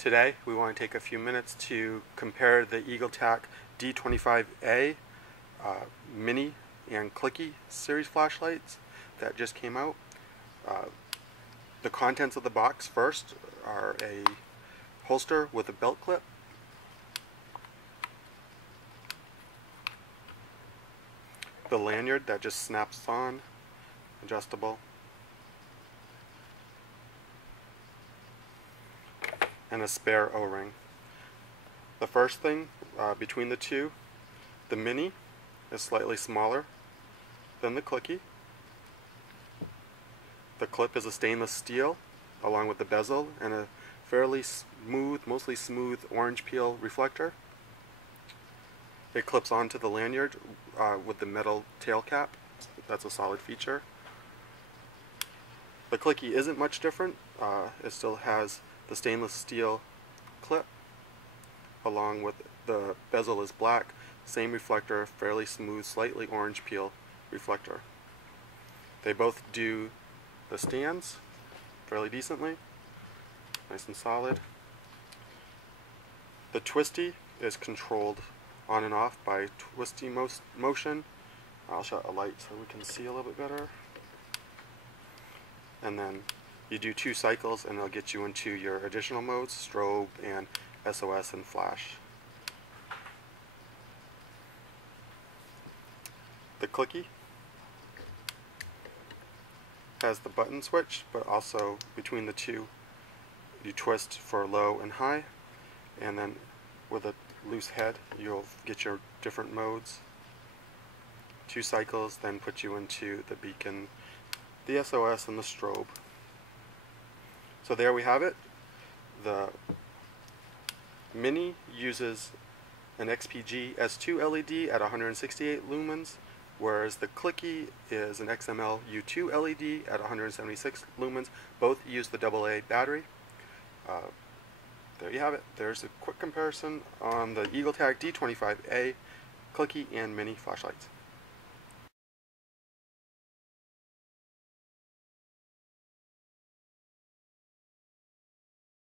Today we want to take a few minutes to compare the EagleTac D25A Mini and Clicky series flashlights that just came out. The contents of the box first are a holster with a belt clip, the lanyard that just snaps on, adjustable, and a spare O-ring. The first thing between the two, the Mini is slightly smaller than the Clicky. The clip is a stainless steel along with the bezel and a fairly smooth, mostly smooth orange peel reflector. It clips onto the lanyard with the metal tail cap. That's a solid feature. The Clicky isn't much different. It still has the stainless steel clip along with the bezel is black, same reflector, fairly smooth, slightly orange peel reflector. They both do the stands fairly decently, nice and solid. The twisty is controlled on and off by twisty motion. I'll shut a light so we can see a little bit better. And then you do 2 cycles and it'll get you into your additional modes, strobe and SOS and flash. The Clicky has the button switch, but also between the two you twist for low and high, and then with a loose head you'll get your different modes. 2 cycles then put you into the beacon, the SOS, and the strobe. So there we have it. The Mini uses an XPG S2 LED at 168 lumens, whereas the Clicky is an XML U2 LED at 176 lumens. Both use the AA battery. There you have it. There's a quick comparison on the EagleTac D25A Clicky and Mini flashlights.